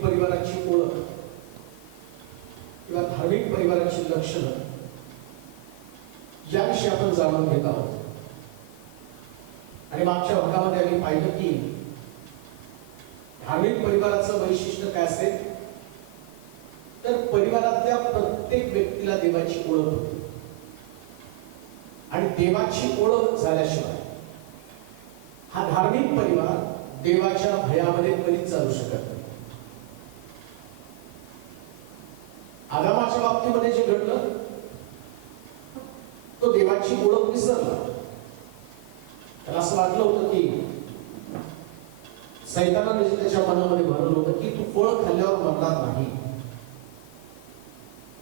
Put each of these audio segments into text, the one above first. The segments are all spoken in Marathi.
धार्मिक परिवाराची ओळख किंवा धार्मिक परिवाराची लक्षणं याविषयी आपण जाणून घेत आहोत. आणि मागच्या भागामध्ये आम्ही पाहिलं की धार्मिक परिवाराचं वैशिष्ट्य काय असेल तर परिवारातल्या प्रत्येक व्यक्तीला देवाची ओळख होती आणि देवाची ओळख झाल्याशिवाय हा धार्मिक परिवार देवाच्या भयामध्ये कधीच चालू शकत नाही. आदामाच्या बाबतीमध्ये जे घडलं तो देवाची ओळख विसरला. त्याला असं वाटलं होतं की सैतानाने जे त्याच्या मनामध्ये भरवलं होतं की तू फळ खाल्ल्यावर मरणार नाही,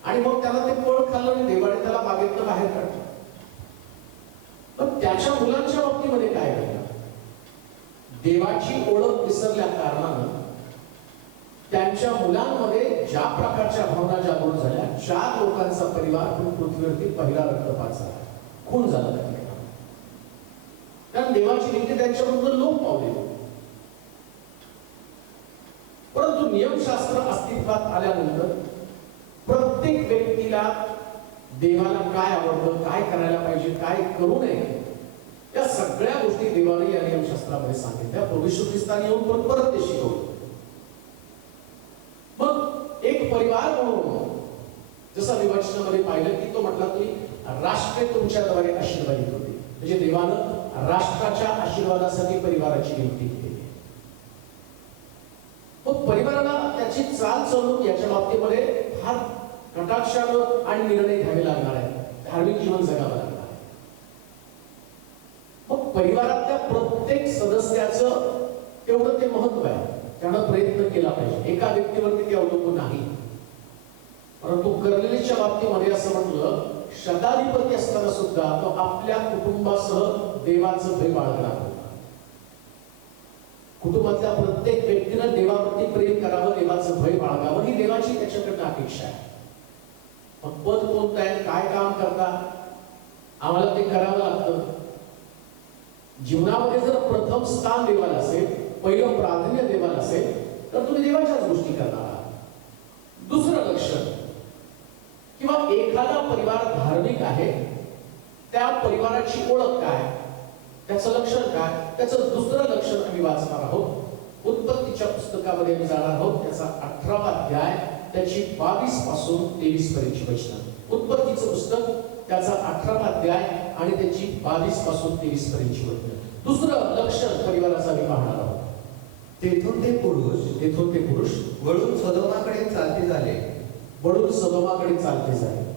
आणि मग त्याला ते फळ खाल्लं आणि देवाने त्याला बागेतनं बाहेर काढलं. पण त्याच्या मुलांच्या बाबतीमध्ये काय घडलं? देवाची ओळख विसरल्या कारणानं त्यांच्या मुलांमध्ये ज्या प्रकारच्या भावना जागृत झाल्या, 4 लोकांचा परिवार पृथ्वीवरती पहिला रक्तपात झाला, खून झाला. कारण देवाची नीती त्यांच्याबरोबर लोप पावली. परंतु नियमशास्त्र अस्तित्वात आल्यानंतर प्रत्येक व्यक्तीला देवाला काय आवडतं, काय करायला पाहिजे, काय करू नये, या सगळ्या गोष्टी देवाने या नियमशास्त्रामध्ये सांगितल्या. भविष्य ख्रिस्ताने येऊन परत ते शिकवलं. मग एक परिवार म्हणून जसं मी वचनामध्ये पाहिलं की तो म्हटला की राष्ट्र तुमच्याद्वारे आशीर्वादित होते. म्हणजे देवानं राष्ट्राच्या आशीर्वादासाठी परिवाराची नियुक्ती केली. मग परिवाराला त्याची चाल चलून याच्या बाबतीमध्ये फार कटाक्षानं आणि निर्णय घ्यावे लागणार आहे, धार्मिक जीवन जगावं लागणार आहे. मग परिवारातल्या प्रत्येक सदस्याचं तेवढं ते महत्व आहे, त्यानं प्रयत्न केला पाहिजे. एका व्यक्तीवरती ते अवलंबून नाही. परंतु कर्नेलीच्या बाबतीमध्ये असं म्हटलं, शताधिपती असताना सुद्धा तो आपल्या कुटुंबासह देवाचं भय बाळगणार होता. कुटुंबातल्या प्रत्येक व्यक्तीनं देवावरती प्रेम करावं, देवाचं भय बाळगावं, ही देवाची त्याच्याकडनं अपेक्षा आहे. मग पद कोणतं आहे, काय काम करता, आम्हाला ते करावं लागतं. जीवनामध्ये जर प्रथम स्थान देवाला असेल, पहिलं प्राधान्य देवाला असेल, तर तुम्ही देवाच्याच गोष्टी करणार आहात. दुसरं लक्षण किंवा एखादा परिवार धार्मिक आहे, त्या परिवाराची ओळख काय, त्याचं लक्षण काय, त्याचं दुसरं लक्षण आम्ही वाचणार आहोत. उत्पत्तीच्या पुस्तकामध्ये आम्ही जाणार आहोत. त्याचा 18वा अध्याय, त्याची 22 पासून 23 पर्यंतची वचनं. उत्पत्तीचं पुस्तक, त्याचा 18वा अध्याय आणि त्याची 22 पासून 23 पर्यंतची वचनं. दुसरं लक्षण परिवाराचं आम्ही पाहणार आहोत. तेथून ते पुरुष वळून सदोमाकडे चालते झाले.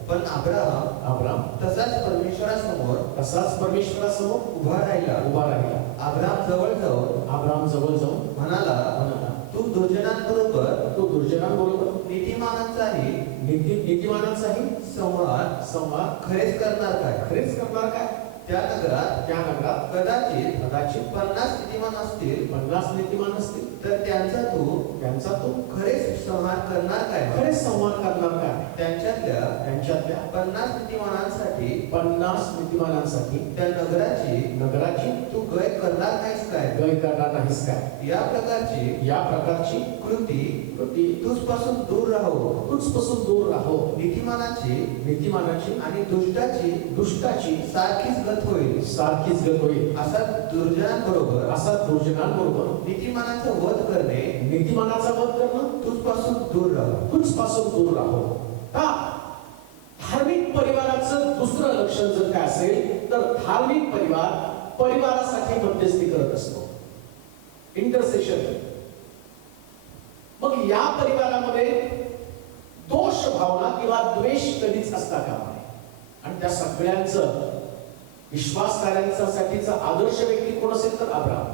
पण अब्राम तसाच परमेश्वरासमोर उभा राहिला. अब्राम जवळ जाऊन म्हणाला, तू दुर्जनांबरोबर नीतिमानांचाही संवाद खरेच करणार काय? त्या नगरात कदाचित 50 नीतिमान असतील, तर त्यांचा तू खरेच संहार करणार काय? त्यांच्यातल्या 50 नीतिमानांसाठी त्या नगराची तू गय करणार नाहीस काय? या प्रकारची कृती तुझपासून दूर राहो. नीतिमानाची आणि दुष्टाची सारखीच गत होईल. असा दुर्जनांबरोबर नीतिमानाचा वध करणं तुझपासून दूर राहो. धार्मिक परिवाराचं दुसरं लक्षण जर काय असेल तर धार्मिक परिवारासाठी मध्यस्थी करत असतो, इंटरसेशन. मग या परिवारामध्ये दोष भावना किंवा द्वेष कधीच असता कामा नये. आणि त्या सगळ्यांचं विश्वासकार्यांसाठीचा आदर्श व्यक्ती कोण असेल तर अब्राम.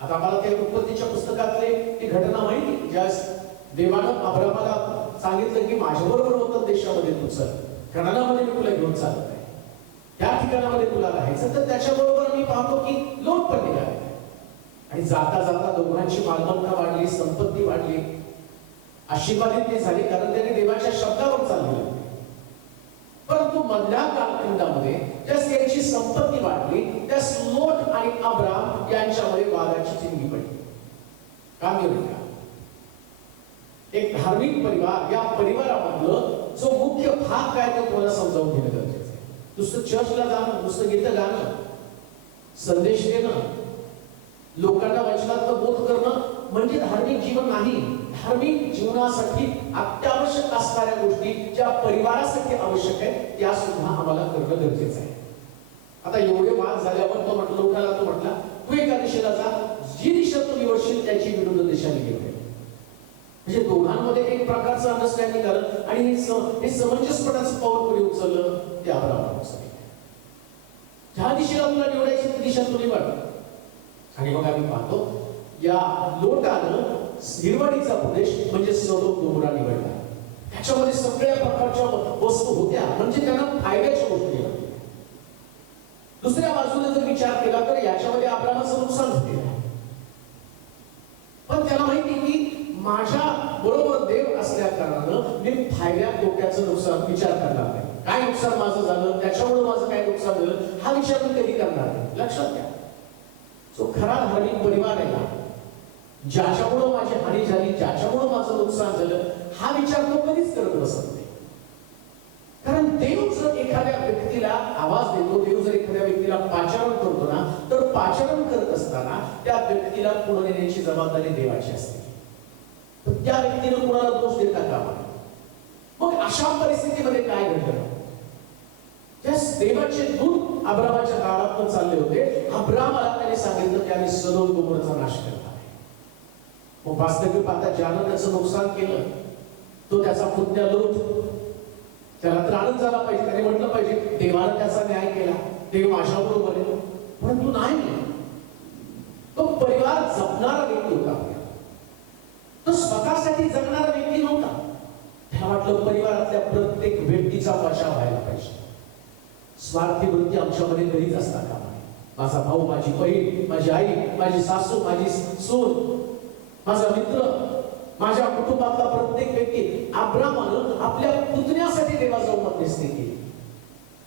आता आम्हाला त्या उत्पत्तीच्या पुस्तकातले ती घटना माहिती, ज्या देवानं अब्रामाला सांगितलं की माझ्याबरोबर होतं देशामध्ये तू चल, कनानामध्ये मी तुला घेऊन चालत आहे, त्या ठिकाणामध्ये तुला राहायचं. तर त्याच्याबरोबर आम्ही पाहतो की लोक पण निघाले आणि जाता जाता दोघांची मालमत्ता वाढली, संपत्ती वाढली, आशीर्वादित ते झाले, कारण त्याने देवाच्या शब्दावर चालले. परंतु मधल्या कालखंडामध्ये ज्या त्यांची संपत्ती वाढली, त्या लोट आणि अब्राम यांच्यामध्ये वादाची चिंधी पडली. का? एक धार्मिक परिवार, या परिवारामधलं जो मुख्य भाग काय ते तुम्हाला समजावून घेणं गरजेचं आहे. नुसतं चर्चला जाणं, नुसतं गीतं गाणं, संदेश देणं, लोकांना वचनात बोध करणं म्हणजे धार्मिक जीवन नाही. धार्मिक जीवनासाठी अत्यावश्यक असणाऱ्या गोष्टी ज्या परिवारासाठी आवश्यक आहे त्या सुद्धा आम्हाला करणं गरजेचं आहे. आता एवढे वाद झाल्यावर तो म्हटलं, लोकांना तो म्हटला, तू एका दिशेला जा, जी दिशा तू निवडशील त्याची विरुद्ध दिशा निवड. म्हणजे दोघांमध्ये एक प्रकारचं अंडरस्टँडिंग आलं आणि हे समंजसपणाचं पाऊल कोणी उचललं, ते अब्राहम उचललं. ज्या दिशेला तुला निवडायची ती दिशा तू निवड. आणि मग आम्ही पाहतो या लोटानं निर्वाणीचा प्रदेश म्हणजे सदोम गोमोरा निवडला. त्याच्यामध्ये सगळ्या प्रकारच्या वस्तू होत्या, म्हणजे त्यांना फायद्याच्या गोष्टी निवडल्या. दुसऱ्या बाजूने जर विचार केला तर याच्यामध्ये अब्राहमाचं नुकसान झालेलं आहे, पण त्याला माहिती की माझ्या बरोबर देव असल्या कारणानं मी फायद्या तोट्याचं नुकसान विचार करणार नाही. काय नुकसान माझं झालं, त्याच्यामुळे माझं काय नुकसान झालं, हा विचार मी कधी करणार नाही. लक्षात घ्या, जो खरा धार्मिक परिवार आहे ना, ज्याच्यामुळे माझी हानी झाली, ज्याच्यामुळे माझं नुकसान झालं, हा विचार तो कधीच करत बसत नाही. कारण देव जर एखाद्या व्यक्तीला आवाज देतो, देव जर एखाद्या व्यक्तीला पाचारण करतो ना, तर पाचारण करत असताना त्या व्यक्तीला पुढे नेण्याची जबाबदारी देवाची असते. त्या व्यक्तीने कुणाला दोष देता कामा नये. मग अशा परिस्थितीमध्ये काय घडलं, त्या देवाचे दूत अब्रामाच्या दारात चालले होते. अब्रामाला त्याने सांगितलं की आम्ही सदोम गोमोराचा नाश करणार आहे. मग वास्तविक पाहता ज्यानं त्याचं नुकसान केलं तो त्याचा पुतण्या लोट, त्याला तर आनंद झाला पाहिजे, त्याने म्हटलं पाहिजे देवानं त्याचा न्याय केला, देव माझ्या बरोबर आहे. परंतु नाही, तो परिवार जपणारा व्यक्ती होता, तो स्वतःसाठी जगणारा व्यक्ती नव्हता. त्याला वाटलं परिवारातल्या प्रत्येक व्यक्तीचा बचाव व्हायला पाहिजे. स्वार्थी वृत्ती आमच्यामध्ये कधीच असता कामा नये. माझा भाऊ, माझी बहीण, माझी आई, माझी सासू, माझी सून, माझा मित्र, माझ्या कुटुंबातला प्रत्येक व्यक्ती. अब्रामानं आपल्या पुतण्यासाठी देवाजवळ मध्यस्थी केली.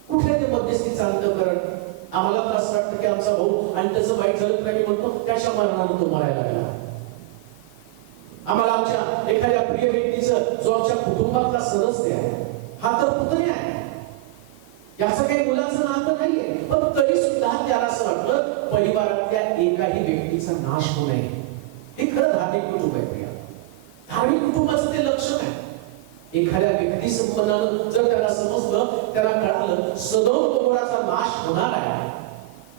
कुठल्या ते मध्यस्थीचं अंतःकरण, आम्हाला तर असं वाटतं की आमचा भाऊ आणि त्याचं वाईट झालं तर आम्ही म्हणतो त्याच्या मरणानं तो मरायला लागला. आम्हाला आमच्या एखाद्या प्रिय व्यक्तीचं, जो आमच्या कुटुंबातला सदस्य आहे, हा तर पुतण्या आहे, याचं काही मुलाचं नातं नाहीये, पण तरी सुद्धा त्याला असं वाटलं परिवारातल्या एकाही व्यक्तीचा नाश होऊ नये. हे खरं धार्मिक कुटुंब आहे प्रिया. धार्मिक कुटुंबाचं ते लक्षण आहे. एखाद्या व्यक्ती संबंधानं जर त्याला समजलं, त्याला कळालं सदोम गोमोराचा नाश होणार आहे,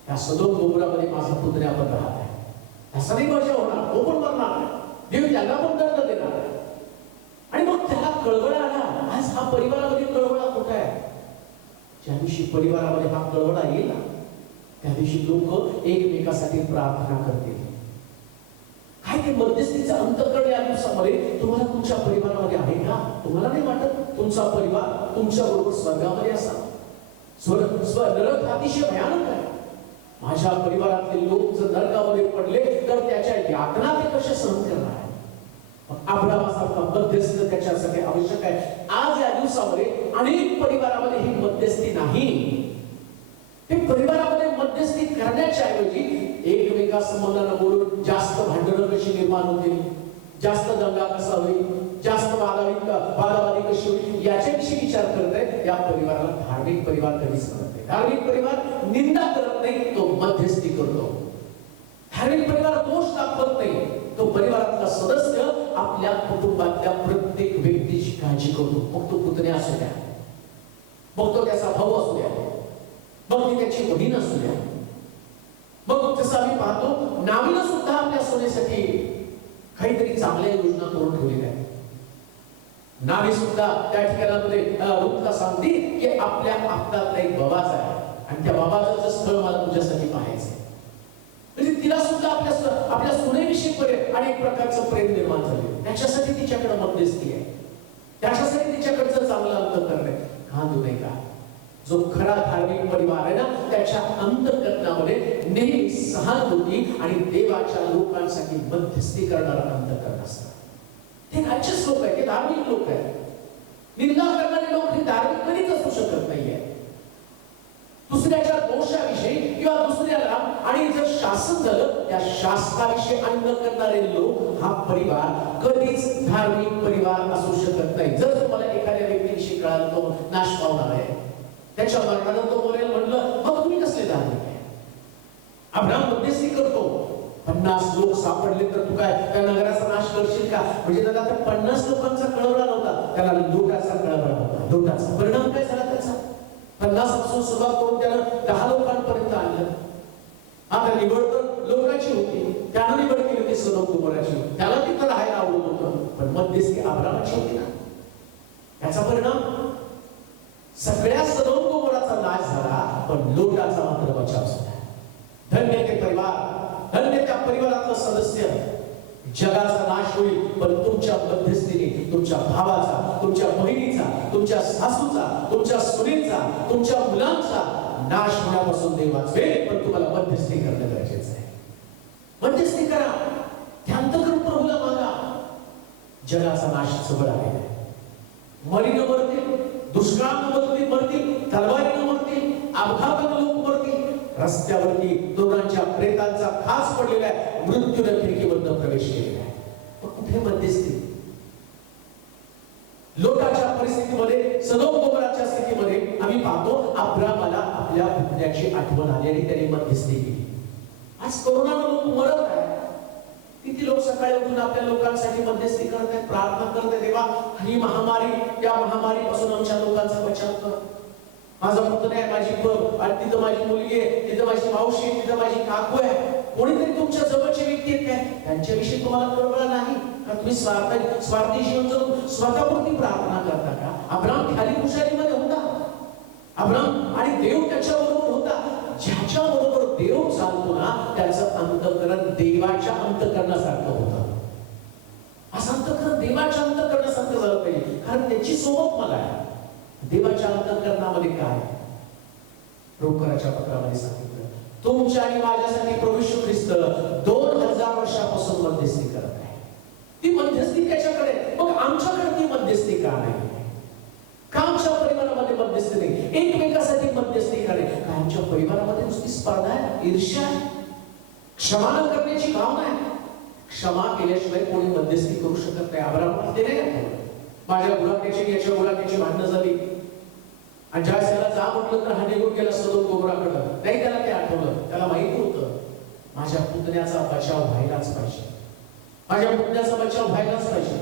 त्या सदोम गोमोरामध्ये माझा पुतण्या पण राहत आहे, त्याचा नाही मजा होणार, तो पण मरणार, देव त्याला पण दंड देणार. आणि मग त्याला कळवळा आला. आज हा परिवारामध्ये कळवळा कुठे आहे? ज्या दिवशी परिवारामध्ये हा कळवळा येईल ना, त्या दिवशी लोक एकमेकासाठी प्रार्थना करतील. काय ते मध्यस्थीचं अंतःकरण या दिवसामध्ये तुम्हाला तुमच्या परिवारामध्ये आहे का? तुम्हाला नाही वाटत तुमचा परिवार तुमच्या बरोबर स्वर्गामध्ये असावा? नरक अतिशय भयानक आहे. माझ्या परिवारातले लोक जर नरकामध्ये पडले तर त्याच्या यातना ते कसे सहन करणार आहे? अब्रामासारखा मध्यस्थ त्याच्यासाठी आवश्यक आहे. आज या दिवसामध्ये अनेक परिवारामध्ये ही मध्यस्थी नाही. ते परिवारामध्ये मध्यस्थी करण्याच्या ऐवजी एकमेका संबंधानं बोलून जास्त भांडणं कशी निर्माण होतील, जास्त दंगा कसा होईल, जास्त वादावादी कशी होईल, याच्याविषयी विचार करत आहे. या परिवाराला धार्मिक परिवार कधीच करत नाही. धार्मिक परिवार निंदा करत नाही, तो मध्यस्थी करतो. धार्मिक परिवार दोष दाखवत नाही, तो परिवारातला सदस्य आपल्या कुटुंबातल्या प्रत्येक व्यक्तीची काळजी करतो. मग तो पुतण्या असू द्या, मग तो त्याचा भाऊ असू द्या, मग ती त्याची बहीण असू द्या. मग तसं आम्ही पाहतो नावीनं सुद्धा आपल्या सोन्यासाठी काहीतरी चांगल्या योजना करून ठेवलेल्या आहेत. नावी सुद्धा त्या ठिकाणामध्ये रुक्ता सांगते की आपल्या आपल्यात एक बाबाच आहे आणि त्या बाबाचं स्थळ मला तुझ्यासाठी पाहायचंय. म्हणजे तिला सुद्धा आपल्या सुनेविषयी अनेक प्रकारचं प्रेम निर्माण झाले. त्याच्यासाठी तिच्याकडे मध्यस्थी आहे, त्याच्यासाठी तिच्याकडचं चांगलं अंतःकरण आहे. घालू नये का? जो खरा धार्मिक परिवार आहे ना, त्याच्या अंतःकरणामध्ये नेहमी सहानुभूती आणि देवाच्या लोकांसाठी मध्यस्थी करणारा अंतःकरण असतं. ते righteous लोक आहेत, ते धार्मिक लोक आहेत. निंदा करणारे लोक हे धार्मिक कधीच असू शकत नाहीये. दुसऱ्याच्या दोषाविषयी किंवा दुसऱ्याला आणि जर शासन झालं, त्या शासनाविषयी अन्न करणारे लोक हा परिवार कधीच धार्मिक परिवार असू शकत नाही. जर तुम्हाला एखाद्या व्यक्तीविषयी कळालं तो नाश पावणार आहे, त्याच्या मरणानं तो मरेल म्हणलं, मग तुम्ही कसले धार्मिक आहे? अब्राहम मध्यस्थी करतो. 50 लोक सापडले तर तू काय त्या नगराचा नाश करशील का? म्हणजे त्याला तर 50 लोकांचा कळवळा नव्हता, त्याला लोटाचा कळवळा होता. लोटाचा परिणाम काय झाला त्याचा? 50 पासून सुरुवात करून त्यानं 10 लोकांपर्यंत आणलं. आता निवड तर लोकांची होती, त्यानं निवड केली होती सदोम गोमोराची. त्याला तिथं राहायला आवडत होतं, पण मध्यस्थी अब्राहामाची होती ना. याचा परिणाम सगळ्या सदोम गोमोराचा नाश झाला, पण लोटाचा मात्र बचाव झाला. धन्य ते परिवार, धन्य त्या परिवारातलं सदस्य. जगाचा नाश होईल, पण तुमच्या मध्यस्थीने तुमच्या भावाचा, तुमच्या बहिणीचा, तुमच्या सासूचा, तुमच्या सुनेचा, तुमच्या मुलांचा नाश होण्यापासून देव वाचवेल. पण तुम्हाला मध्यस्थी करणं गरजेचं आहे. मध्यस्थी करा, ध्यान करून प्रभूला मागा. जगाचा नाश जवळ आलेला आहे. मरीनं मरतील, दुष्काळानं मरतील, तलवारीनं मरतील, अपघातानं लोक मरतील. रस्त्यावरती दोघांच्या प्रेतांचा खास पडलेला आहे, मृत्यूने खिडकीमधून प्रवेश केलेला आहे. मग कुठे मध्यस्थी? लोटाच्या परिस्थितीमध्ये, सदोम गोमोराच्या स्थितीमध्ये आम्ही पाहतो अब्राहामाला आपल्या पुतण्याची आठवण आली आणि त्याने मध्यस्थी केली. आज कोरोनानं लोक मरत आहे. किती लोक सकाळी उठून आपल्या लोकांसाठी मध्यस्थी करत आहेत, प्रार्थना करत आहेत, देवा ही महामारी, या महामारीपासून आमच्या लोकांचा बचाव कर. माझा पुतण्या आहे, माझी तिथं माझी मुलगी आहे, तिथं माझी मावशी आहे, तिथं माझी काकू आहे. कोणीतरी तुमच्या जवळचे व्यक्ती आहेत काय? त्यांच्याविषयी तुम्हाला कळवळा नाही का? तुम्ही स्वार्थी जीवन जगून स्वतःपुरती प्रार्थना करता का? अब्राहम खाली खुशालीमध्ये होता. अब्राहम आणि देव त्याच्याबरोबर होता. ज्याच्या बरोबर देव चालतो ना, त्याचं अंतःकरण देवाच्या अंतःकरणासारखं होतं. असं अंतःकरण देवाच्या अंतःकरणासारखं झालं पाहिजे, कारण त्याची सोबत मला आहे. देवाच्या अंतःकरणामध्ये काय? रोकराच्या पत्रामध्ये सांगितलं, तुमच्या आणि माझ्यासाठी प्रभू येशू ख्रिस्त 2000 वर्षापासून मध्यस्थी करत आहे. ती मध्यस्थी त्याच्याकडे, मग आमच्याकडे ती मध्यस्थी का नाही? का आमच्या परिवारामध्ये मध्यस्थी नाही? एकमेकासाठी मध्यस्थी करे. का आमच्या परिवारामध्ये नुसती स्पर्धा आहे, ईर्ष्या आहे, क्षमा न करण्याची भावना आहे? क्षमा केल्याशिवाय कोणी मध्यस्थी करू शकत नाही. अब्राहम ते नाही आठवलं, माझ्या गुलाक्याची याच्या गुलाक्याची भांडणं झाली आणि ज्या त्याला जा म्हटलं तर हा निघून गेला सदोम गोमोराकडं. नाही त्याला ते आठवलं. त्याला माहित होतं माझ्या पुतण्याचा बचाव व्हायलाच पाहिजे, माझ्या पुतण्याचा बचाव व्हायलाच पाहिजे.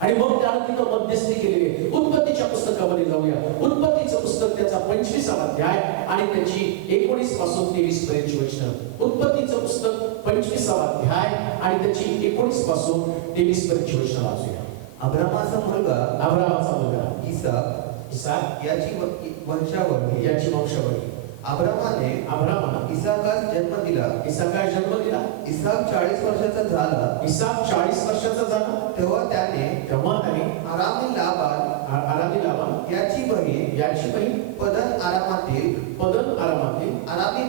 आणि मग त्यानं तिथं मध्यस्थी केलेली आहे. उत्पत्तीच्या पुस्तकामध्ये जाऊया. उत्पत्तीचं पुस्तक त्याचा 25वा अध्याय आणि त्याची 19 पासून 23 पर्यंतची वचनं. उत्पत्तीचं पुस्तक 25वा अध्याय आणि त्याची 19 पासून 23 पर्यंतची वचनं वाचूया. अब्राहामाचा मुलगा इसाक याची वंशावळी. अब्राहामाने इसाकास जन्म दिला. इसाक 40 वर्षाचा झाला. तेव्हा त्याने आरामी लाबान याची बहीण पदन आरामातील आरामी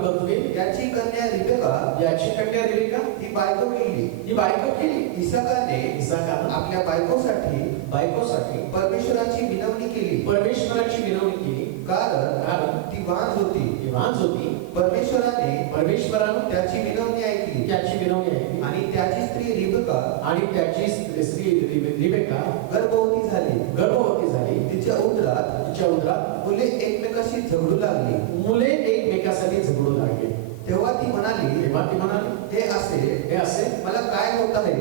बथुएल याची कन्या रिबेका ही बायको केली. इसाकाने आपल्या बायकोसाठी परमेश्वराची विनवणी केली, कारण ती वांझ होती. परमेश्वराने त्याची विनवणी ऐकली आणि त्याची स्त्री रिबेका गर्भवती झाली. तिच्या उदरात मुले एकमेकाशी झगडू लागली. तेव्हा ती म्हणाली, हे असे मला काय होत आहे?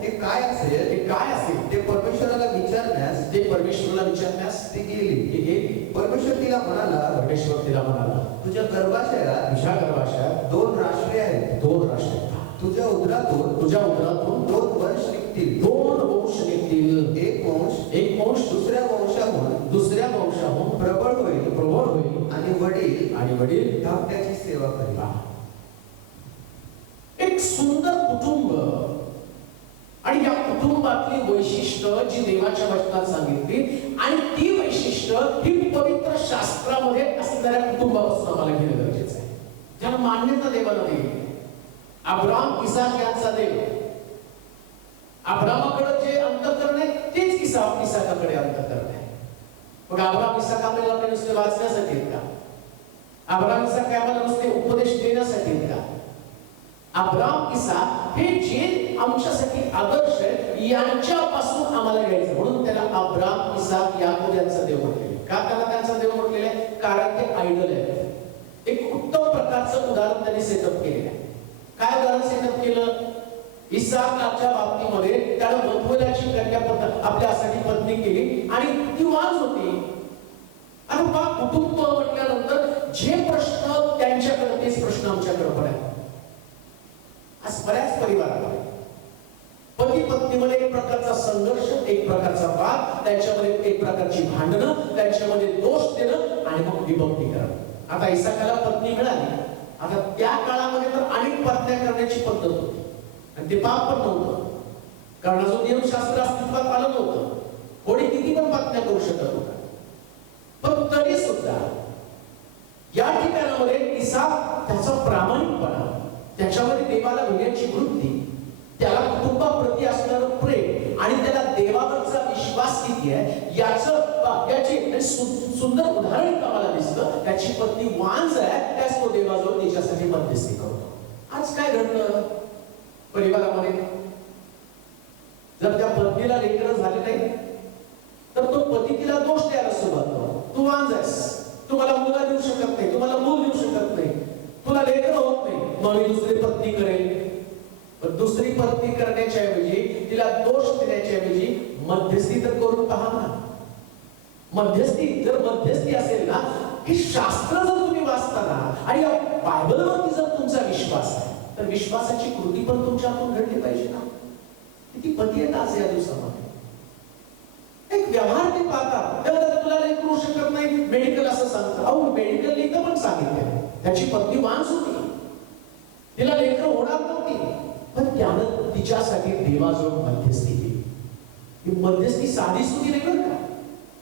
हे काय असेल? ते परमेश्वराला विचारण्यास ती गेली. परमेश्वर तिला म्हणाला, तुझ्या गर्भाशयात 2 राष्ट्रे आहेत. तुझ्या उदरातून 2 वंश निघतील. एक वंश दुसऱ्या वंशाहून प्रबळ होईल आणि वडील धाकट्याची सेवा करेल. एक सुंदर कुटुंब आणि या कुटुंबातली वैशिष्ट्य जी देवाच्या वचनात सांगितली आणि ती वैशिष्ट्य ही पवित्र शास्त्रामध्ये असणाऱ्या कुटुंबापासून आम्हाला घेणं गरजेचं आहे. ज्याला मान्यता देवाला दिली. अब्राहम इसाक यांचा देव. अब्राहमाकडे जे अंतःकरण आहे तेच इसाकाकडे अंतःकरण आहे. मग अब्राहम इसाकाकडे नुसते वाचण्यासाठी आहेत का? अब्राहमचा काय मला नुसते उपदेश देण्यासाठी का? अब्राहम इसाक हे जे आमच्यासाठी आदर्श आहे यांच्यापासून आम्हाला घ्यायचं, म्हणून त्याला अब्राहम इसाक याकूब यांचा देव म्हटलेले. का त्याला त्यांचा देव म्हटलेले आहे? कारण ते आयडल आहे. एक उत्तम प्रकारचं उदाहरण त्यांनी सेटअप केलेलं आहे. काय उदाहरण सेटअप केलं? इसाकच्या बाबतीमध्ये त्याला मधुवराची कन्या आपल्यासाठी पत्नी केली आणि ती वाज होती. आणि बा कुटुंब म्हटल्यानंतर जे प्रश्न त्यांच्याकडे तेच प्रश्न आमच्याकडे पण आहेत. आज बऱ्याच परिवारामध्ये पती पत्नीमध्ये एक प्रकारचा संघर्ष, एक प्रकारचा वाद, त्यांच्यामध्ये एक प्रकारची भांडणं, त्यांच्यामध्ये दोष देणं आणि मग विभक्तीकरण. आता इसाकाला पत्नी मिळाली. आता त्या काळामध्ये तर अनेक पत्न्या करण्याची पद्धत होती आणि ते पाप पण नव्हतं, कारण अजून नियमशास्त्र अस्तित्वात आलं नव्हतं. कोणी किती पण पत्न्या करू शकत होता. पण तरी सुद्धा या ठिकाणामध्ये इसाक त्याचा प्रामाणिकपणा, त्याच्यामध्ये देवाला घेण्याची वृत्ती, त्याला कुटुंबाप्रती असणारं प्रेम आणि त्याला देवावरचा विश्वास किती आहे याचे सुंदर उदाहरण आम्हाला दिसतं. त्याची पत्नी वांज आहे, त्याच तो देवाजवळ तिच्यासाठी मध्यस्थी करतो. आज काय घडलं परिवारामध्ये? जर त्या पत्नीला लेकरं झाले नाही तर तो पती तिला दोष द्यायला सुरुवात करतो. तू वांज आहेस, तू मला मुलगा देऊ शकत नाही, तू मला मूल देऊ शकत नाही, तुला लेकरं होत नाही, मग मी दुसरी पत्नी करेल. पण दुसरी पत्नी करण्याच्या ऐवजी, तिला दोष देण्याच्या ऐवजी मध्यस्थी तर करून पहा ना. मध्यस्थी जर मध्यस्थी असेल ना, हे शास्त्र जर तुम्ही वाचताना आणि या बायबलवरती जर तुमचा विश्वास आहे तर विश्वासाची कृती पण तुमच्या हातून घडली पाहिजे ना. किती पती आहेत आज या दिवसामध्ये. एक व्यवहार ते पाहतात, तुला लेकरं होऊ शकत नाही, मेडिकल असं सांगतं. अहो मेडिकल इथं पण सांगितलं त्याची पत्नी वांज होती, तिला लेकरं होणार नव्हती, पण त्यानं तिच्यासाठी देवाजवळ मध्यस्थी केली. ही मध्यस्थी साधी सुधी नाही बरं का.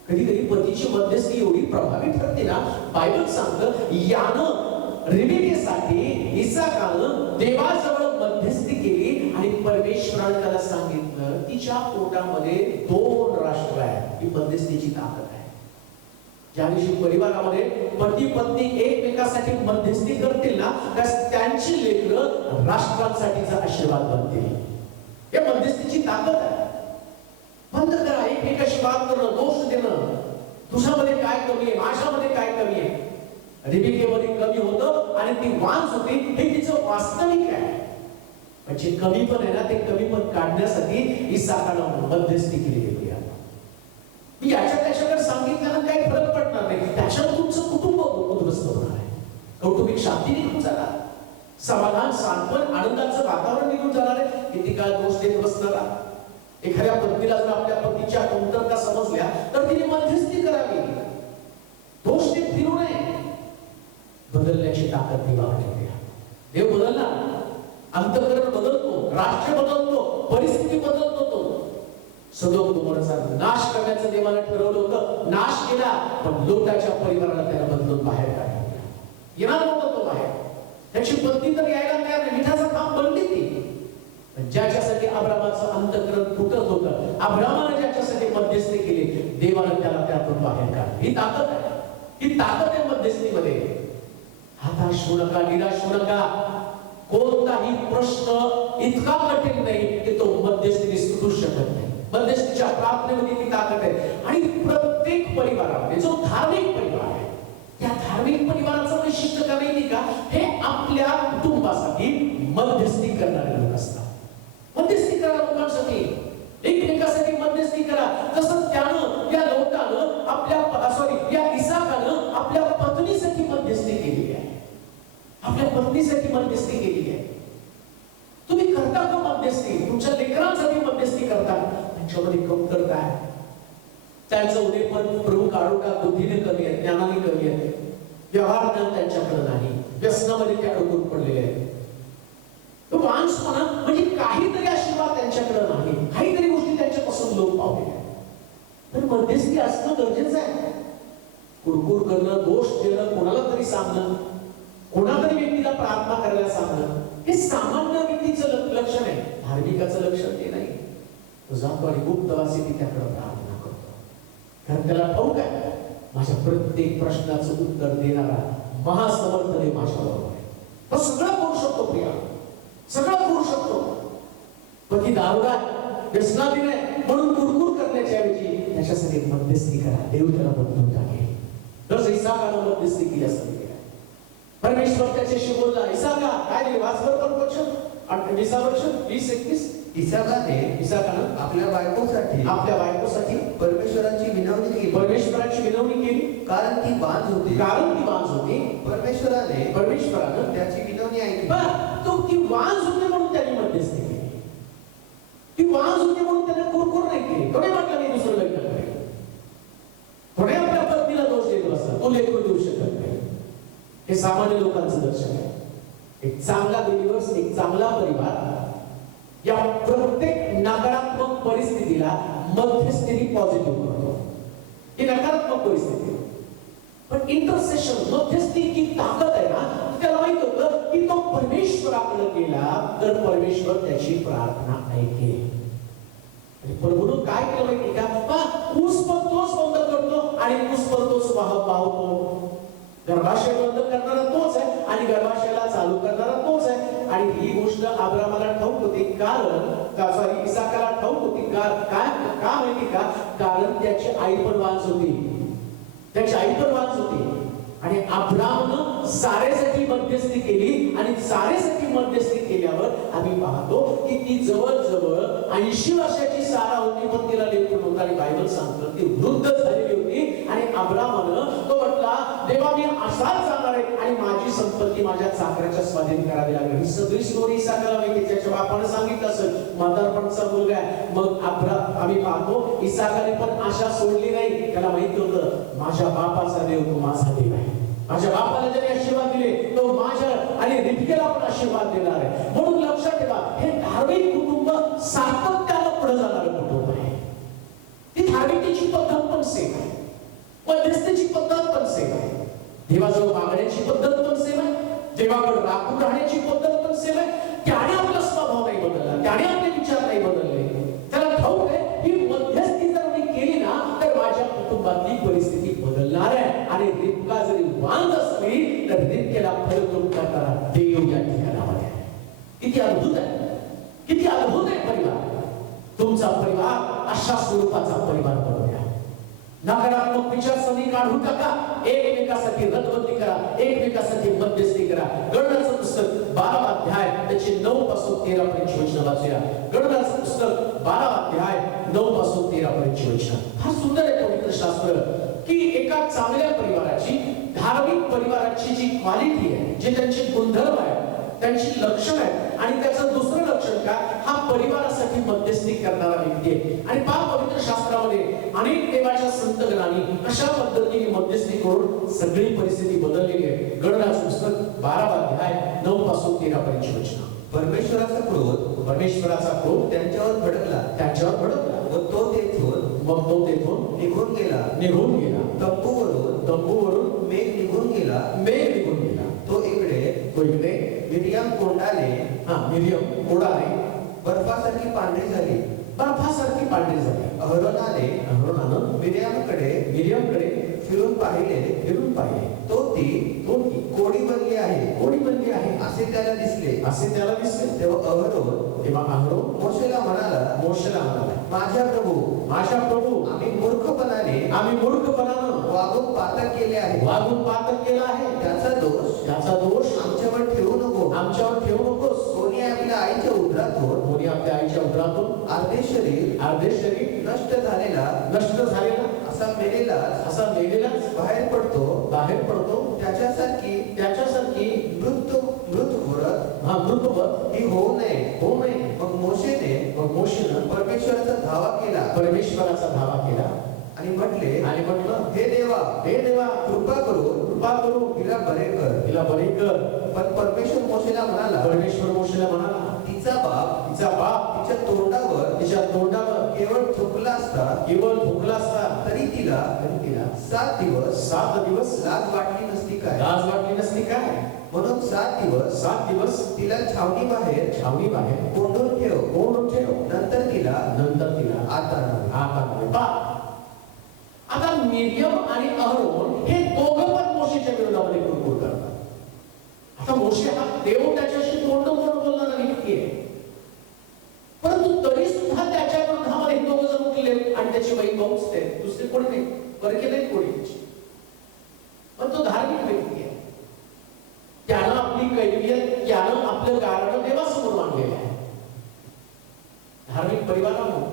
कधी कधी पतीची मध्यस्थी एवढी प्रभावी ठरते ना, बायबल सांगतं यानं रिबेकेसाठी इसाकानं देवाजवळ मध्यस्थी केली आणि परमेश्वराने त्याला सांगितलं तिच्या पोटामध्ये 2 राष्ट्र आहेत. ही मध्यस्थीची ताकद आहे. ज्या दिवशी परिवारामध्ये पती पत्नी एकमेकांसाठी मध्यस्थी करतील ना, त्यांची लेकरं राष्ट्रांसाठीचा आशीर्वाद बनतील. हे मध्यस्थीची ताकद आहे. बंद करा एकमेकाशी वाद करणं, दोष देणं. तुझ्यामध्ये काय कमी आहे, माझ्यामध्ये काय कमी आहे. रिबिकेमध्ये कमी होतं आणि ती वांज होती, हे तिचं वास्तविक आहे. पण जे कमी पण आहे ना, ते कमी पण काढण्यासाठी इसाकानं मध्यस्थी केली गेली. मी याच्या त्याच्याकडे सांगितल्यानं काही फरक पडणार नाही. त्याच्यावर तुमचं कुटुंब उद्ध्वस्त होणार आहे. कौटुंबिक शांती निघून जाणार, समाधान, सांत्वन, आनंदाचं वातावरण निघून जाणार आहे. किती काळ दोष देत बसणारा. एखाद्या पत्नीला जर आपल्या पतीच्या कमतरता समजल्या तर तिने मध्यस्थी करावी. दोष देत फिरू नये. बदलण्याची ताकद देवाकडे आहे. देव बदलला, अंतःकरण बदलतो, राष्ट्र बदलतो, परिस्थिती बदलतो. तो सदोम गोमोराचा नाश करण्याचं देवाला ठरवलं होतं, नाश केला. पण लोटाच्या परिवाराला त्याला बदलून बाहेर काढलं. येणार नव्हता तो बाहेर. त्याची पत्नी तर यायला तयार नाही. मिठाचं काम बनली ती. ज्याच्यासाठी अब्रामाचं अंतःकरण फुटत होतं, अब्रामाने ज्याच्यासाठी मध्यस्थी केली, देवाने त्याला त्यातून बाहेर काढलं. ही ताकद आहे. ही ताकद आहे मध्यस्थीमध्ये. हताश होऊ नका, निराश होऊ नका. कोणताही प्रश्न इतका कठीण नाही की तो मध्यस्थीने सुटू शकत नाही. मध्यस्थीच्या प्रार्थनेमध्ये ती ताकद आहे. आणि प्रत्येक परिवारामध्ये जो धार्मिक परिवार आहे, त्या धार्मिक परिवाराचं वैशिष्ट्य काय माहिती का? हे आपल्या कुटुंबासाठी मध्यस्थी करणारे लोक असतात. मध्यस्थी करा लोकांसाठी, एकमेकांसाठी मध्यस्थी करा. जसं त्यानं, या लोकांनं या इसाकानं आपल्या पत्नीसाठी मध्यस्थी केलेली आहे, आपल्या पत्नीसाठी मध्यस्थी केलेली आहे. तुम्ही करता का मध्यस्थी? तुमच्या लेकरांसाठी मध्यस्थी करता? त्यांच्यामध्ये कमतरता आहे, त्यांचं उद्यापन प्रभू काढू का? बुद्धीने कमी आहे, ज्ञानाने कमी आहे, व्यवहार ज्ञान त्यांच्याकडे नाही, व्यसनामध्ये ते अडकून पडलेले आहेत. तो माणूसपणा म्हणजे काहीतरी आशीर्वाद त्यांच्याकडे नाही, काहीतरी गोष्टी त्यांच्यापासून लोप पावलेल्या आहेत. तर मध्यस्थी असणं गरजेचं आहे. कुरकुर करणं, दोष देणं, कोणाला तरी सांगणं, कोणातरी व्यक्तीला प्रार्थना करायला सांगणं, हे सामान्य व्यक्तीचं लक्षण आहे. धार्मिकाचं लक्षण ते नाही. तो जातो आणि गुप्तवासी त्याकडे प्रार्थना करतो. कारण त्याला ठाऊक आहे माझ्या प्रत्येक प्रश्नाचं उत्तर देणारा महासमर्थ देव माझ्याबरोबर आहे. तो सगळं करू शकतो प्रिया, सगळं करू शकतो. पण ती दारुडा व्यसनाधीन आहे म्हणून कुरकुर करण्याच्या ऐवजी त्याच्यासाठी मध्यस्थी करा. देव त्याला बदलून टाकेल. जसं इसाकानं मध्यस्थी केली असं परमेश्वर त्याच्याशी बोलला. इसाका काय रे वाचवर पण वचन 28 वर्ष 20-21 इसाकानं आपल्या बायकोसाठी परमेश्वराची विनवणी केली. कारण ती बांझ होती. परमेश्वरानं त्याची विनवणी ऐकली. तो ती बांझ होती म्हणून त्यांनी मध्यस्थी केली. ती बांझ होती म्हणून त्याने कुरकुर नाही केली. कोणी म्हटलं मी दुसरं लग्न करेल. कोणी आपल्या पत्नीला दोष देत बसला. तो लेकरू देऊ शकत नाही. हे सामान्य लोकांचं दर्शन आहे. एक चांगला बिलीव्हर्स, एक चांगला परिवार या प्रत्येक नकारात्मक परिस्थितीला मध्यस्थी पॉझिटिव्ह करतो. ही नकारात्मक परिस्थिती पण इंटरसेशन मध्यस्थी की ताकद आहे ना. त्याला माहित होतं की तो परमेश्वराकडे गेला तर परमेश्वर त्याची प्रार्थना ऐकेल. प्रभूनं काय केलं माहिती का? ऊस पण तोच बंद करतो आणि ऊस पण तोच वाहतो. गर्भाशय बंद करणारा तोच आहे आणि गर्भाशयाला चालू करणारा तोच आहे. आणि ही गोष्ट अब्रामाला ठाऊक होती. कारण इसाकाला ठाऊक होती. का माहिती का? कारण त्याची आई पण वांझ होती. आणि अब्रामनं सारेसाठी मध्यस्थी केली. आणि सारेसाठी मध्यस्थी केल्यावर आम्ही पाहतो की ती जवळजवळ 80 वर्षाची सारा होती पण तिला लेकरू नव्हतं. आणि बायबल सांगतं ती वृद्ध झालेली होती. आणि अब्रामनं तो म्हटला देवा मी असाच जाणार आहे आणि माझी संपत्ती माझ्या चाकराच्या स्वाधीन करावी लागेल. ही सगळी स्टोरी इसाकाला माहिती. त्याच्या बापानं सांगितलं असेल म्हातारपणचा मुलगा आहे. मग आम्ही पाहतो इसाकाने पण आशा सोडली नाही. त्याला माहिती होतं माझ्या बापाचा देव तो माझा देव आहे. माझ्या बापाला ज्याने आशीर्वाद दिले तो माझ्या आणि रिबकेला पण आशीर्वाद देणार आहे. म्हणून लक्षात ठेवा हे धार्मिक कुटुंब सातत्यानं पुढे जाणारं कुटुंब आहे. ती धार्मिकतेची पद्धत पण सेम आहे. मध्यस्थीची पद्धत पण सेम आहे. देवाजवळ मागण्याची पद्धत पण सेम आहे. देवाकडे राखून राहण्याची पद्धत पण सेम आहे. त्याने आपला स्वभाव नाही बदलला. त्याने आपले विचार नाही बदलले. त्याला ठाऊक आहे ही मध्यस्थी जर मी केली ना तर माझ्या कुटुंबातली परिस्थिती बदलणार आहे. आणि रिबका जरी वांझ असली तर रिबकेला फलद्रूप करणारा देव या ठिकाणामध्ये आहे. किती अद्भुत आहे परिवार. तुमचा परिवार अशा स्वरूपाचा परिवार बनवूया. नकारात्मक विचारसरणी काढून टाका. एकमेकासाठी रद्दबंदी करा. एकमेकासाठी मध्यस्थी करा. गणनाचं पुस्तक 12 अध्याय त्याचे 9 पासून 13 पर्यंत वचन वाचूया. गणनाचं पुस्तक 12 अध्याय 9 पासून 13 पर्यंत वचन. हा सुंदर आहे पवित्र शास्त्र की एका चांगल्या परिवाराची, धार्मिक परिवाराची जी क्वालिटी आहे, जे त्यांचे गुणधर्म आहे, त्यांची लक्षण आहे आणि त्याचं दुसरं लक्षण काय? हा परिवारासाठी मध्यस्थी करणारा व्यक्ती आहे. आणि पवित्र शास्त्रामध्ये अनेक देवाच्या संतगणांनी अशा पद्धतीने मध्यस्थी करून सगळी परिस्थिती बदललेली आहे. गणनाचं पुस्तक 12 अध्याय 9 पासून 13 पर्यंत वचन. परमेश्वराचा क्रोध त्यांच्यावर भडकला व तो तेथून निघून गेला. तंबूवरून मेघ निघून गेला. तो इकडे मिरियम कोडाने बर्फासारखी पांढरी झाली. अहरोनानं मिरियमकडे फिरून पाहिले. तो ती कोडी बनली आहे असे त्याला दिसले. तेव्हा अहरोन मोशेला म्हणाला माझ्या प्रभू आम्ही मूर्खपणानं वागून पातक केला आहे. त्याचा दोष आमच्यावर ठेवू नकोस. कोणी आपल्या आईच्या उदरातून अर्धे शरीर नष्ट झालेला असा मेलेला बाहेर पडतो. त्याच्यासारखी मृतवत ही होऊ नये. मग मोशेनं परमेश्वराचा धावा केला आणि म्हटलं हे देवा कृपा करू हिला बरे कर. पण परमेश्वर मोशेला म्हणाला तिचा बाप तिच्या तोंडावर केवळ थुंकला असता तरी तिला 7 दिवस लाज वाटली नसती काय. म्हणून 7 दिवस तिला छावणी बाहेर कोंडून ठेव. नंतर तिला आता मिरियम आणि अहरोन हे दोघं पण मोशेच्या विरोधामध्ये कुरकुर करतात. पण तो धार्मिक व्यक्ती आहे. त्यानं आपली कैफियत, त्यानं आपलं कारण देवासमोर मांडलेलं आहे. धार्मिक परिवारानं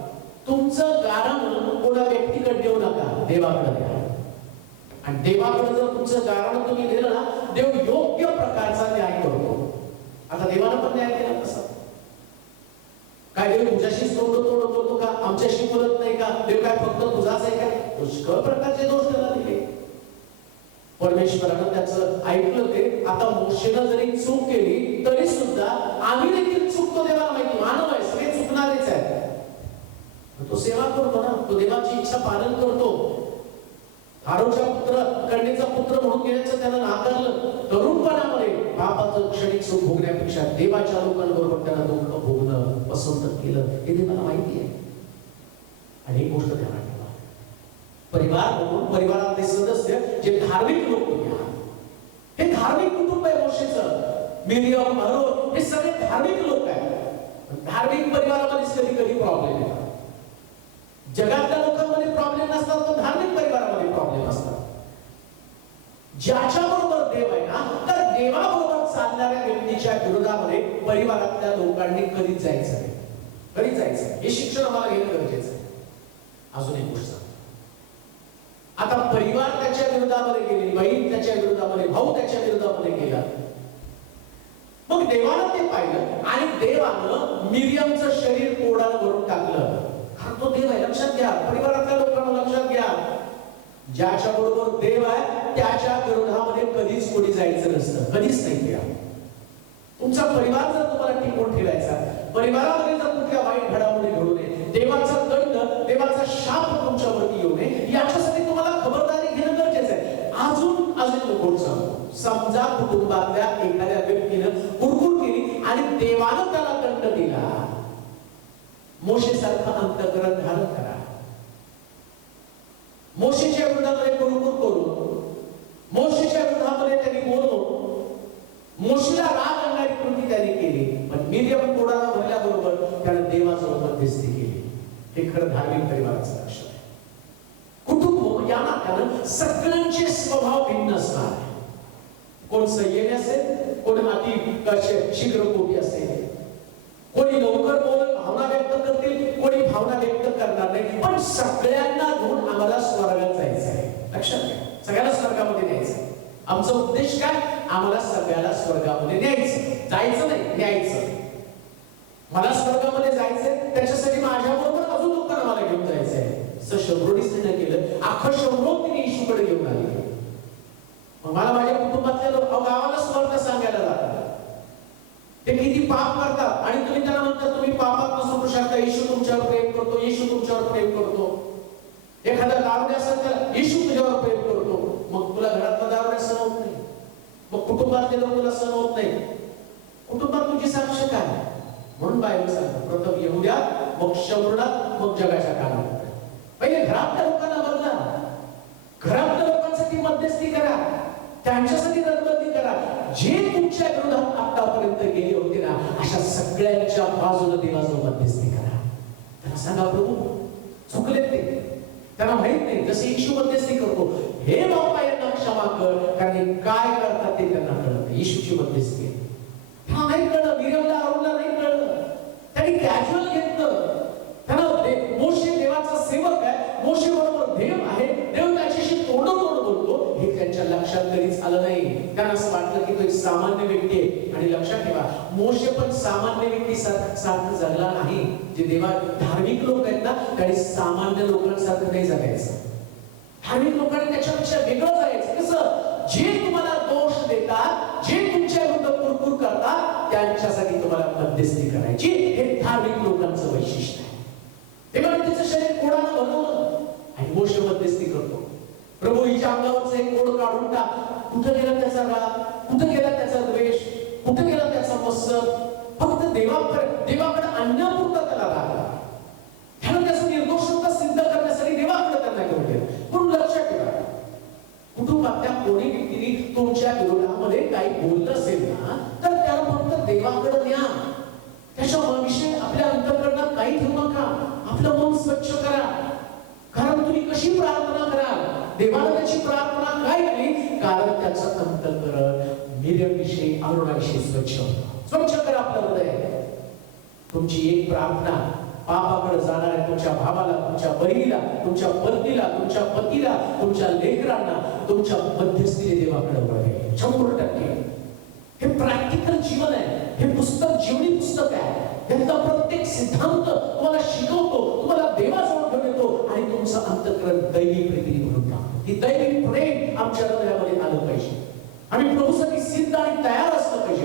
तुमचं कारण कोणा व्यक्तीकडे देऊ नका, देवाकडे द्या. आणि देवाकडे जर तुमचं कारण तुम्ही दिलं ना, देव योग्य प्रकारचा न्याय करतो. आता देवानं पण न्याय केला कसा? काय देव तुझ्याशीच तोंड बोलतो का? आमच्याशी बोलत नाही का? देव काय फक्त तुझाच आहे का? पुष्कळ प्रकारचे दोष त्याला दिले. परमेश्वरानं त्याचं ऐकलं ते. आता मोशेनं जरी चूक केली तरी सुद्धा आम्ही देखील चुकतो, देवाला माहिती. मानव आहे, सगळे चुकणारेच आहे. तो सेवा करतो ना, तो देवाची इच्छा पालन करतो. फारोच्या पुत्र, कन्येचा पुत्र म्हणून घेण्याचं त्याला नाकारलं. तरुणपणामध्ये पापाचं क्षणिक सुख भोगण्यापेक्षा देवाच्या लोकांबरोबर त्याला दुःख भोगणं पसंत केलं, हे देवाला माहिती आहे. आणि एक गोष्ट ध्यानात ठेवा, परिवार म्हणून परिवारातले सदस्य जे धार्मिक लोक आहेत, हे धार्मिक कुटुंब आहे मोशेचं. मिरियम, अरोन हे सगळे धार्मिक लोक आहेत. धार्मिक परिवारामध्ये कधी कधी प्रॉब्लेम येतात. जगातल्या लोकांमध्ये प्रॉब्लेम नसतात, पण धार्मिक परिवारामध्ये प्रॉब्लेम असतात. ज्याच्याबरोबर देव आहे ना, तर देवाबरोबर चालणाऱ्या व्यक्तीच्या विरोधामध्ये परिवारातल्या लोकांनी कधीच जायचं नाही, कधीच जायचं नाही. हे शिक्षण आम्हाला घेणं गरजेचं आहे. अजून एक गोष्ट, आता परिवार त्याच्या विरोधामध्ये गेली, बहीण त्याच्या विरोधामध्ये, भाऊ त्याच्या विरोधामध्ये गेला, मग देवानं ते पाहिलं आणि देवानं मिरियमचं शरीर कोडानं भरून टाकलं. हा तो देव आहे, लक्षात घ्या. परिवारातल्या लोकांना लक्षात घ्या, ज्याच्या बरोबर देव आहे त्याच्या विरोधामध्ये कधीच कोणी जायचं नसतं, कधीच नाही केला. तुमचा परिवार जर तुम्हाला टिकवून ठेवायचा, परिवारामध्ये जर कुठल्या वाईट घडामोडी घडू नये, देवाचा दंड, देवाचा शाप तुमच्यावरती येऊ नये, याच्यासाठी तुम्हाला खबरदारी घेणं गरजेचं आहे. अजून गोड सांगतो, समजा कुटुंबातल्या एखाद्या व्यक्तीनं कुरकुर केली आणि देवानं त्याला दंड दिला, मोशेसारखं अंतःकरण धारण करा. मोशेच्या विरोधामध्ये कुरकुर करून, मोशेच्या विरोधामध्ये त्यांनी बोलून, मोशेला राग आणणारी कृती त्यांनी केली, पण मिरियम कोडाला भरल्याबरोबर त्यानं देवाजवळ मध्यस्थी केली. हे खरं धार्मिक परिवाराचं लक्षण आहे. कुटुंब या नात्यानं सगळ्यांचे स्वभाव भिन्न असणार. कोण संयमी असेल, कोण अति शीघ्रकोपी असेल, कोणी लवकर बोलून भावना व्यक्त करतील, कोणी भावना व्यक्त करणार नाही. पण सगळ्यांना घेऊन आम्हाला स्वर्गात जायचं आहे. लक्षात घ्या, सगळ्याला स्वर्गामध्ये न्यायचं. आमचा उद्देश काय? आम्हाला सगळ्याला स्वर्गामध्ये न्यायचं, जायचं नाही, न्यायचं. मला स्वर्गामध्ये जायचंय, त्याच्यासाठी माझ्याबरोबर अजून लोकांना मला घेऊन जायचंय. शंभरोडीच नाही केलं, अख्खं शंभरोड तिने येशूकडे घेऊन आली. मग मला माझ्या कुटुंबातल्या लोक गावाला स्वर्ग सांगायला जातात. ते किती पाप करतात आणि तुम्ही त्यांना म्हणता तुम्ही पापात नसू शकता, येशू तुमच्यावर प्रेम करतो, येशू तुमच्यावर प्रेम करतो. एखादा दारुड्या असेल तर येशू तुझ्यावर प्रेम करतो. मग तुला घरातला दारुड्या सहन होत नाही, मग कुटुंबातले लोक तुला सहन होत नाही. कुटुंबात तुझी साक्ष काय? म्हणून बायबल सांगतो, प्रथम येहुद्यात, मग शमरणात, मग जगाच्या कानावर. पहिले घरातल्या लोकांना बदला, घरातल्या लोकांसाठी मध्यस्थी करा, त्यांच्यासाठी रणबंदी करा. जे तुमच्या विरोधात आतापर्यंत गेले होते ना, अशा सगळ्यांच्या बाजूला देवाजवळ मध्यस्थी करा. त्यांना सांगा प्रभू चुकलेत ते, त्यांना माहित नाही, जसे येशू मध्यस्थी करतो, हे बाप्पा यांना क्षमा कर, कारण हे काय करतात ते त्यांना कळत नाही. येशूची मध्यस्थी आहे. हा नाही कळलं, मिरियमला अरोनला नाही कळलं, त्यांनी कॅज्युअल घेतलं. त्यांना मोशे देवाचा सेवक आहे, मोशे बरोबर देव आहे, देव त्याच्याशी तोंडोतोंड बोलतो, हे त्यांच्या लक्षात कधीच आलं नाही. त्यांना असं वाटलं की तो एक सामान्य व्यक्ती आहे. आणि लक्षात ठेवा, मोशे पण सामान्य व्यक्ती सारखं जगला नाही. जे देवा धार्मिक लोक आहेत ना, त्यांनी सामान्य लोकांसारखं नाही जगायचं. धार्मिक लोकांनी त्याच्यापेक्षा वेगळं जायचं. कसं? जे तुम्हाला दोष देतात, जे तुमच्या विरुद्ध कुरकुर करतात, त्यांच्यासाठी तुम्हाला मध्यस्थी करायची. हे धार्मिक लोकांचं वैशिष्ट्य आहे. तेव्हा त्याचं शरीर कोडानं बनवलं आणि मोशे मध्यस्थी करतो. प्रभू हिच्या अंगावरचं एक कोड काढून टाक. कुठं गेला त्याचा राग, कुठं गेला त्याचा द्वेष, कुठं गेला त्याचा मत्सर? फक्त देवाकडे आणण्यापुरता त्याला राग आला. त्यानं त्याचं निर्दोषता सिद्ध करण्यासाठी देवाकडे त्यांना घेऊन गेलं. म्हणून लक्षात ठेवा, कुटुंबातल्या कोणी व्यक्तीने तुमच्या विरोधामध्ये काही बोललं असेल ना, तर त्याला फक्त देवाकडे न्या. त्याच्या विषयी आपल्या अंतःकरणात काही ठेवू नका. आपलं मन स्वच्छ करा. कारण तुम्ही कशी प्रार्थना कराल, देवाला त्याची प्रार्थना काय केली? कारण गिdeonविषयी अरुणाविषयी स्वच्छ करा आपलं हृदय. तुमची एक प्रार्थना पापाकडे जाणाऱ्या तुमच्या भावाला, तुमच्या बहिणीला, तुमच्या पत्नीला, तुमच्या पतीला, तुमच्या लेकरांना तुमच्या मध्यस्थीने देवाकडे वळेल. 100%. हे प्रॅक्टिकल जीवन आहे. हे पुस्तक जीवनी पुस्तक आहे. त्याचा प्रत्येक सिद्धांत तुम्हाला शिकवतो, तुम्हाला देवाजवळ घेऊन येतो आणि तुमचं अंतःकरण दैवी प्रेमाने भरून टाकतो. ही दैवी प्रेम आमच्या हृदयामध्ये आलं पाहिजे. आम्ही प्रभूसाठी सिद्ध आणि तयार असलं पाहिजे.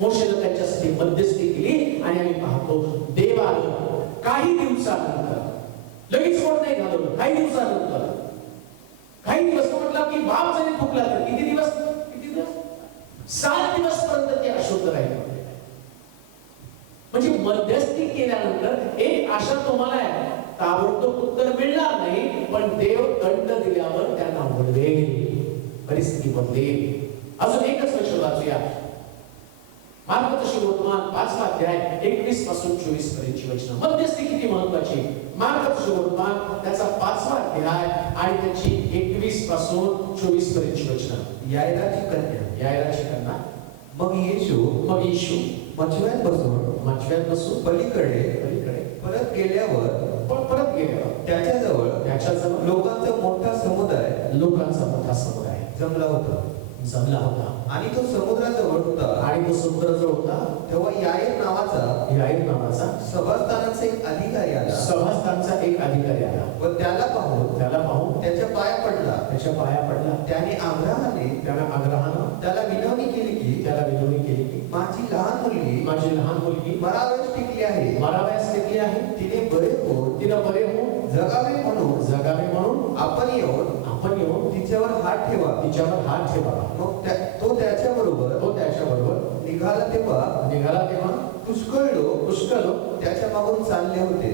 मोशेने त्यांच्यासाठी मध्यस्थी केली आणि आम्ही पाहतो देवानं काही दिवसानंतर, लगेच कोण नाही घालवलं, काही दिवसानंतर, काही दिवस म्हटला की बाप जरी थुकला तर किती दिवस 7 दिवस पर्यंत ते अशुद्ध राहिले. म्हणजे मध्यस्थी केल्यानंतर एक आशा तुम्हाला आहे, ताबडतोब उत्तर मिळणार नाही, पण देव दंड दिल्यावर त्यांना वळवेल, परिस्थिती बदलेल. अजून एकच वचन वाचूया. मार्गदर्शक वर्तमान 5वा अध्याय 21 पासून 24 पर्यंतची वचनं. मध्यस्थी किती महत्वाची. मार्गदर्शक वर्तमान त्याचा 5वा अध्याय आणि त्याची 21 पासून 24 पर्यंतची वचनं. यायराची कन्या मग येशू मचव्यात बसून पलीकडे परत गेल्यावर त्याच्याजवळ लोकांचा मोठा समुदाय जमला होता आणि तो समुद्राजवळ होता. तेव्हा यायर नावाचा सभास्थानाचा एक अधिकारी आला व त्याला पाहून त्याच्या पाया पडला. त्याने आग्रहानं त्याला विनवणी केली की माझी लहान मुलगी मरावयास टिकली आहे. तिने बरे होऊन जगावे म्हणून आपण येऊन तिच्यावर हात ठेवा. मग तो त्याच्याबरोबर निघाला तेव्हा पुष्कळ लोक त्याच्या मागून चालले होते.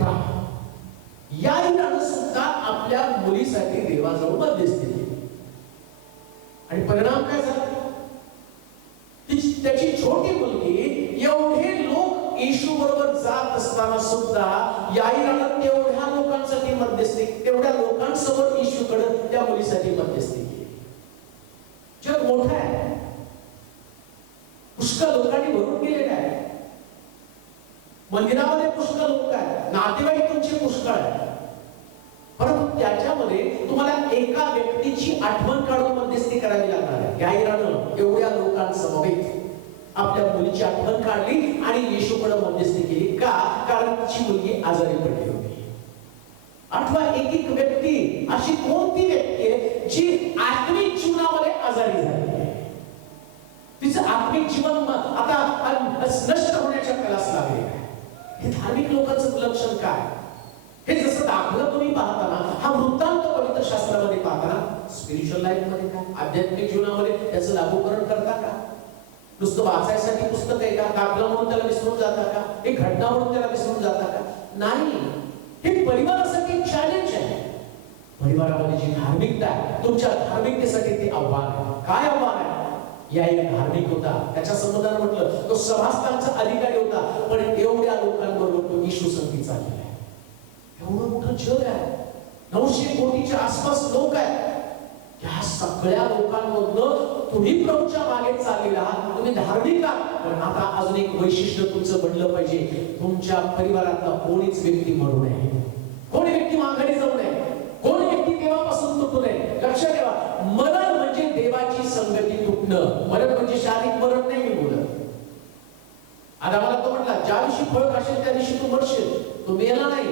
याईरानं सुद्धा आपल्या मुलीसाठी देवाजवळ मध्यस्थी केली आणि परिणाम काय झाला. त्याची छोटी मुलगी, एवढे लोक येशू बरोबर जात असताना सुद्धा याईरानं तेवढ्या लोकांसाठी मध्यस्थी, तेवढ्या लोकांसमोर येशूकडे त्या मुलीसाठी मध्यस्थी केली. जग मोठं आहे, पुष्कळ लोकांनी भरून गेलेले आहे. मंदिरामध्ये पुष्कळ लोक आहेत, नातेवाईक तुमचे पुष्कळ आहेत, परंतु त्याच्यामध्ये तुम्हाला एका व्यक्तीची आठवण काढून मध्यस्थी करावी लागणार आहे. याईरानं एवढ्या लोकांसमवेत आपल्या मुलीची आठवण काढली आणि येशूकडे मध्यस्थी केली. का? कारण तिची मुलगी आजारी पडली होती. आठवा, एक व्यक्ती, अशी कोणती व्यक्ती आहे जी आत्मिक जीवनामध्ये आजारी झाली आहे, तिचं आत्मिक जीवन आता नष्ट होण्याच्या कलास लागले आहे. हे धार्मिक लोकांचं लक्षण काय? हे जसं दाखलं तुम्ही पाहताना, हा वृत्तांत पवित्र शास्त्रामध्ये पाहताना स्पिरिच्युअल लाईफ मध्ये काय, आध्यात्मिक जीवनामध्ये त्याचं लागूकरण करता का? नुसतं वाचायसाठी पुस्तक आहे का? दाखलं म्हणून त्याला विसरून जाता का? एक घटना म्हणून त्याला विसरून जाता का? नाही. हे परिवारासाठी चॅलेंज आहे. परिवारामध्ये जी धार्मिकता आहे, तुमच्या धार्मिकतेसाठी ते आव्हान आहे. काय आव्हान आहे? या एक धार्मिक होता, त्याच्या समुदायाने म्हटलं तो सभास्थानचा अधिकारी होता, पण एवढ्या लोकांबरोबर तो येशू संगती चाललेला आहे. एवढं मोठं जग आहे, 900 कोटीच्या आसपास लोक आहेत. या सगळ्या लोकांमधनं तुम्ही प्रभूच्या मागे चाललेला आहात, तुम्ही धार्मिक आहात. पण आता अजून एक वैशिष्ट्य तुमचं बनलं पाहिजे, तुमच्या परिवारातला कोणीच व्यक्ती मरू नये, कोणी व्यक्ती माघारी जाऊ नये, कोणी व्यक्ती देवापासून तुटू नये. लक्षात ठेवा, मरण म्हणजे देवाची संगती तुटणं. मरण म्हणजे शारीरिक मरण नाही. मी बोलत आता मला तो म्हटला, ज्या दिवशी फळ खाशील त्या दिवशी तू मरशील. तो मेला नाही.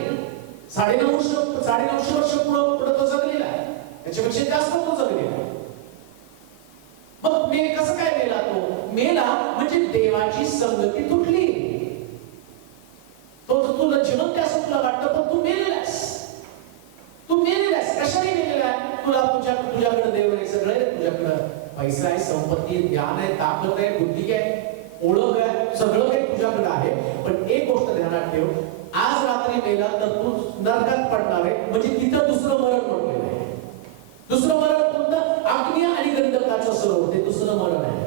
950 वर्ष पुढे तो जगलेला आहे, त्याच्यापेक्षा जास्त तो जगलेला आहे. मग मे कसं काय मेला? तो मेला म्हणजे देवाची संगती तुटली. तो तुला जिवंत असं तुला वाटतं, पण तू मेलेलास. तू मेलेलास. कशाने मेलेला आहे? तुझ्याकडे देव आहे, सगळं आहे, तुझ्याकडे पैसा आहे, संपत्ती, ज्ञान आहे, ताकद आहे, बुद्धी आहे, ओळख आहे, सगळं काही तुझ्याकडे आहे. पण एक गोष्ट ध्यानात ठेव, आज रात्री मेला तर तू नरकात पडणार आहे. म्हणजे तिथं दुसरं मरण म्हटलेलं आहे. दुसरं मरण कोणतं? अग्नी आणि गंधकाचं सरोवर, ते दुसरं मरण आहे.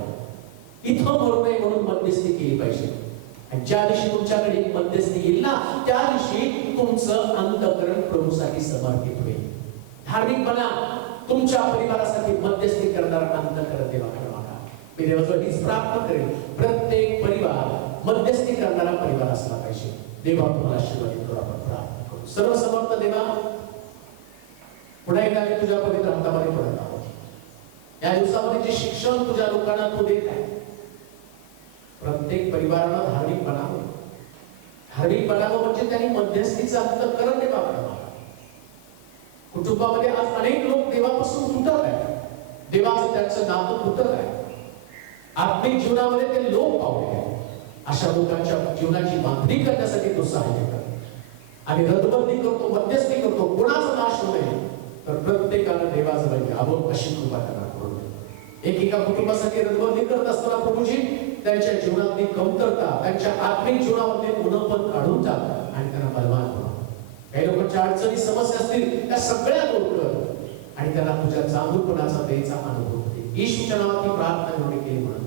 इथं मरू नये म्हणून मध्यस्थी केली पाहिजे. आणि ज्या दिवशी तुमच्याकडे मध्यस्थी येईल ना, त्या दिवशी तुमचं अंतःकरण प्रभूसाठी समर्पित होईल. धार्मिकपणा तुमच्या परिवारासाठी मध्यस्थी करणारा अंतःकरण देवाकडे मागा. सगळं हीच प्राप्त करेल. प्रत्येक परिवार मध्यस्थी करणारा परिवार असला पाहिजे. देवा तुम्हाला आशीर्वादित करू. आपण प्रार्थना करू. सर्व समर्थ देवा, पुन्हा एकदा मी तुझ्या पवित्र हातामध्ये पडत आहोत. या दिवसामध्ये जे शिक्षण तुझ्या लोकांना तू देत आहे, प्रत्येक परिवारानं धार्मिक बनावं. धार्मिक बनावं म्हणजे त्यांनी मध्यस्थीचा अंतःकरण देवा बनवा. कुटुंबामध्ये आज अनेक लोक देवापासून तुटत आहेत. देवाचं त्यांचं नातं तुटत आहे. आत्मिक जीवनामध्ये ते लोक पावले आहेत. अशा लोकांच्या जीवनाची बांधणी करण्यासाठी तो सहाय्य कर. आणि रद्दबंदी करतो, मध्यस्थी करतो. कोणाचा नाश होऊ नये, तर प्रत्येकानं देवाजवळ यावं अशी कृपा त्यांना करू दे. एकेका कुटुंबासाठी रद्दबंदी करत असताना प्रभूजी त्यांच्या जीवनातली कमतरता, त्यांच्या आत्मिक जीवनामध्ये उणपण काढून टाक आणि त्यांना बलवान बनव. काही लोकांच्या अडचणी, समस्या असतील त्या सगळ्या दूर कर आणि त्यांना तुझ्या चांगुलपणाचा द्यायचा अनुभव दे. येशूच्या नावात ही प्रार्थना केली म्हणून